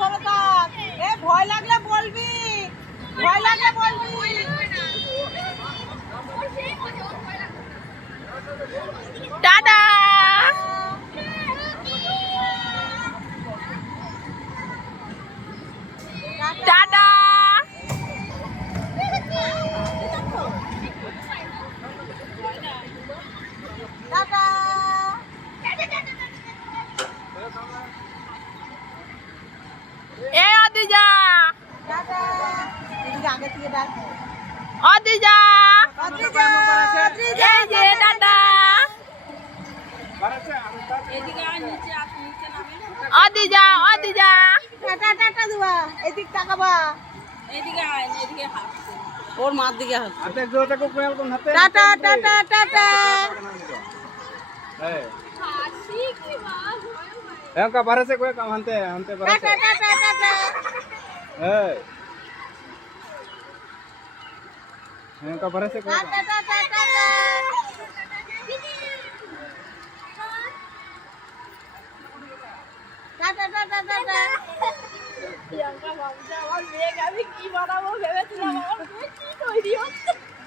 ধরে থাক। এ ভয় লাগলে বলবি, ভয় লাগলে বলবি। Tata tata. টাটা। এ অদিজা, টাটা। এদিকে আগে থেকে ডাক। অদিজা, অদ্রিজা, অদ্রিজা, এই যে টাটা। অদিজা, অদিজা, টাটা টাটা দিবা। এদিক তাকাবা। ওর মার দিকে হাত। Tata tata tata. का बारह से कोई काम हंते हंते बारह টাটা से টাটা টাটা। का बारह से कोई tata tata tata. Tata tata tata.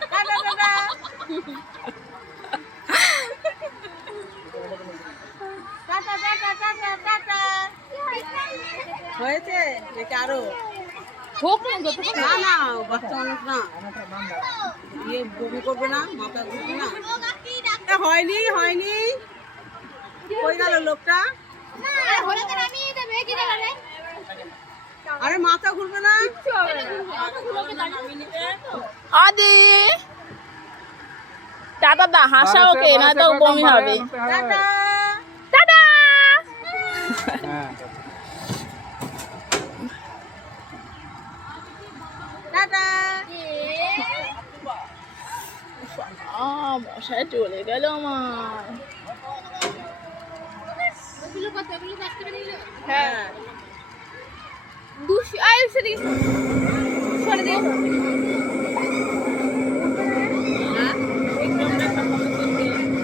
Tata tata. Tata tata tata tata. হয়েছে নাকি আরো? না না, বাচ্চা মানুষ না, ইয়ে বমি করবে না, মাথা ঘুরবে না। এ হয়নি হয়নি, কই গেল লোকটা? আরে মাথা ঘুরবে না। অদি টাটা দা, হাসা ওকে, না তো বমি হবে। টাটা। টাটা। টাটা। মশায় চলে গেল আমার। হ্যাঁ। দুশো